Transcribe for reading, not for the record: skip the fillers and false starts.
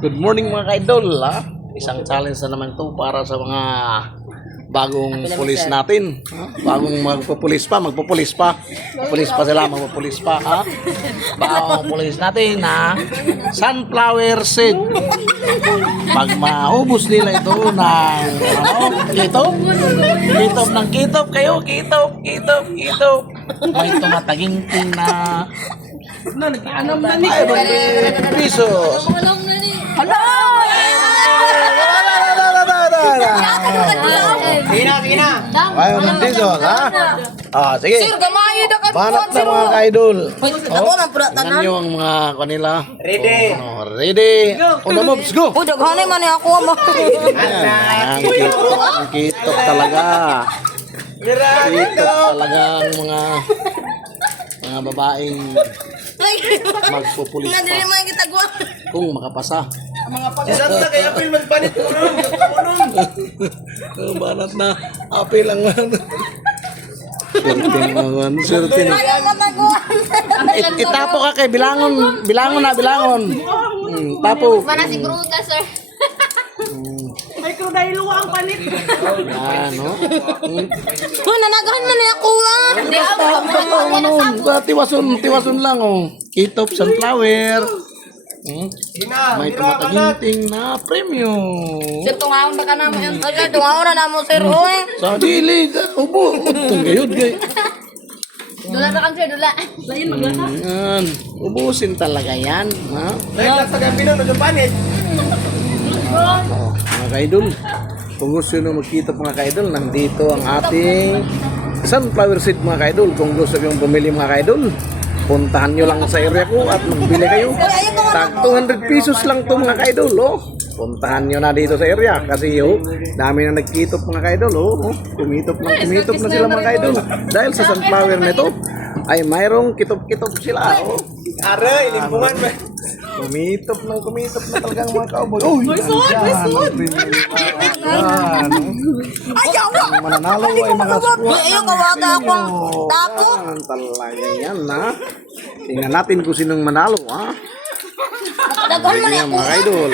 Good morning mga ka-idol, ha? Isang challenge na naman to para sa mga bagong pulis natin. Ha? Bagong magpupulis pa. Pupulis pa sila, magpupulis pa, ha? Bagong pulis natin, ha? Sunflower seed. Pag maubos nila ito ng kitop kayo, kitop. May tumataginting na nagtaanam na ni 500 pesos. Hala! Sige na. 500 pesos, ha? Ah, sige. Sir, gamayo na ka. Banat na mga ka-idol. Ako man pura Tingnan tanan. nyo ang mga kanila. Ready. Ready. On the moves, go! O daghanay man ako mo. Ayan, ang kitop talaga. Kitop talaga ang mga babaeng magpupulis Nga dili pa man kita gwa. kung makapasa. Si Santa kaya apil magpanit ko Banat na. Apil ang Surting. Ayaw man nagwa. Itapo ka kay bilangon. Bilangon. Tapo. Mana si Bruta, sir. Ay, kung dahil luwa ang panit. Yan, no? Hoy, nanagahan man ako ah. Tiwason lang, oh. Kitop sunflower. May tumataginting na premium. Sir, tungawon ba ka na mo yan? Sir, tungawon na mo, sir. Hoy. Sa dili, ubo. Utong gayod, gay. Dula na kang sir, dula. Yan. Ubusin talaga yan, ha? Naglas sa gabi nun, nagpanit. Oh, mga ka-idol, kung gusto nyo magkita mga ka-idol, nandito ang ating sunflower seed mga ka-idol. Kung gusto nyo bumili mga ka-idol, puntahan nyo lang sa area ko at magbili kayo. Tag 200 pesos lang to mga ka-idol, oh. Puntahan nyo na dito sa area kasi dami na nagkitop mga ka-idol, oh. Kumitop na sila mga ka-idol. Dahil sa sunflower nito ay mayroong kitop-kitop sila, oh. Aray, limpungan ba? Kumitop na talagang mga cowboy. Uy, may suot! Ayaw na. Ang mananalo ay mga squad. Ayaw kawaga akong tapo. Talaga yan, ha? Tingnan natin kung sinong manalo, ha? Daghan man Yan, ako. mga idol.